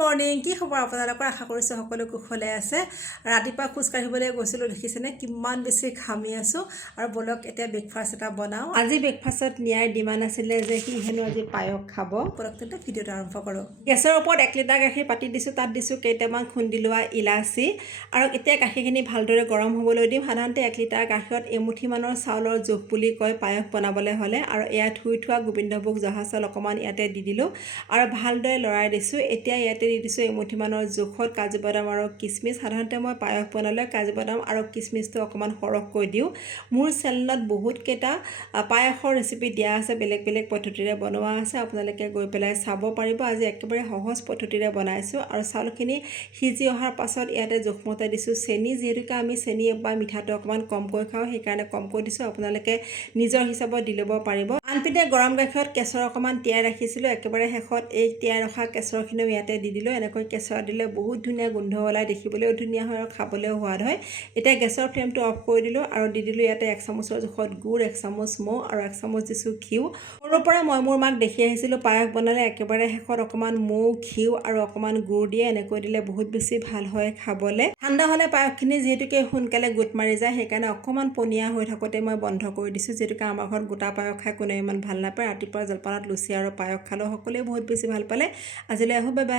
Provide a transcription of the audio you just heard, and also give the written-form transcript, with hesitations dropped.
morning কি খবৰ আপোনালোকৰ আশা কৰিছোঁ সকলো কুশলে আছে ৰাতিপুৱা খোজ কাঢ়িবলৈ গৈছিলোঁ দেখিছেনে কিমান বেছি ঘামি আছোঁ আৰু বলক এতিয়া ব্ৰেকফাষ্ট এটা বনাওঁ আজি ব্ৰেকফাষ্টত নিয়াৰ ডিমাণ্ড আছিলে যে সি হেনো আজি পায়স খাব বলক তেন্তে ভিডিঅ'টো আৰম্ভ কৰোঁ গেছৰ ওপৰত 1 লিটাৰ গাখীৰ পাতি দিছোঁ তাত দিছোঁ কেইটামান খুন্দি লোৱা ইলাচি আৰু এতিয়া গাখীৰখিনি ভালদৰে গৰম হ'বলৈ দিম সাধাৰণতে 1 লিটাৰ গাখীৰত এমুঠিমানৰ চাউলৰ জোখ বুলি কয় পায়স বনাবলৈ হ'লে আৰু এয়া ধুই থোৱা গোবিন্দভোগ জহা চাউল অকণমান ইয়াতে দি দিলোঁ আৰু ভালদৰে লৰাই দিছোঁ এতিয়া ইয়াতে দি দিছোঁ এমুঠিমানৰ জোখত কাজু বাদাম আৰু কিচমিচ সাধাৰণতে মই পায়স বনালে কাজু বাদাম আৰু কিচমিচটো অকণমান সৰহকৈ দিওঁ মোৰ চেনেলত বহুত কেইটা পায়সৰ ৰেচিপি দিয়া আছে বেলেগ বেলেগ পদ্ধতিৰে বনোৱা আছে আপোনালোকে গৈ পেলাই চাব পাৰিব আজি একেবাৰে সহজ পদ্ধতিৰে বনাইছোঁ আৰু চাউলখিনি সিজি অহাৰ পাছত ইয়াতে জোখমতে দিছোঁ চেনি যিহেতুকে আমি চেনি বা মিঠাটো অকণমান কমকৈ খাওঁ সেইকাৰণে কমকৈ দিছোঁ আপোনালোকে নিজৰ হিচাপত দি ল'ব পাৰিব আনপিনে গৰম গাখীৰত কেশৰ অকণমান তিয়াই ৰাখিছিলোঁ একেবাৰে শেষত এই তিয়াই ৰখা কেশৰখিনিও ইয়াতে দি দিলোঁ এনেকৈ কেশৰ দিলে বহুত ধুনীয়া গোন্ধ ওলাই দেখিবলৈও ধুনীয়া হয় আৰু খাবলৈও সোৱাদ হয় এতিয়া গেছৰ ফ্লেমটো অফ কৰি দিলোঁ আৰু দি দিলোঁ ইয়াতে 1 চামুচৰ জোখত গুড় 1 চামুচ মৌ আৰু 1 চামুচ দিছোঁ ঘিউ সৰুৰ পৰা মই মোৰ মাক দেখি আহিছিলোঁ পায়স বনালে একেবাৰে শেষত অকণমান মৌ ঘিউ আৰু অকণমান গুড় দিয়ে এনেকৈ দিলে বহুত বেছি ভাল হয় খাবলৈ ঠাণ্ডা হ'লে পায়সখিনি যিহেতুকে সোনকালে গোট মাৰি যায় সেইকাৰণে অকণমান পনীয়া হৈ থাকোঁতে মই বন্ধ কৰি দিছোঁ যিহেতুকে আমাৰ ঘৰত গোটা পায়স খাই কোনেও ইমান ভাল নাপায় ৰাতিপুৱা জলপানত লুচি আৰু পায়স খালেও সকলোৱে বহুত বেছি ভাল পালে আজিলৈ আহোঁ বাই বাই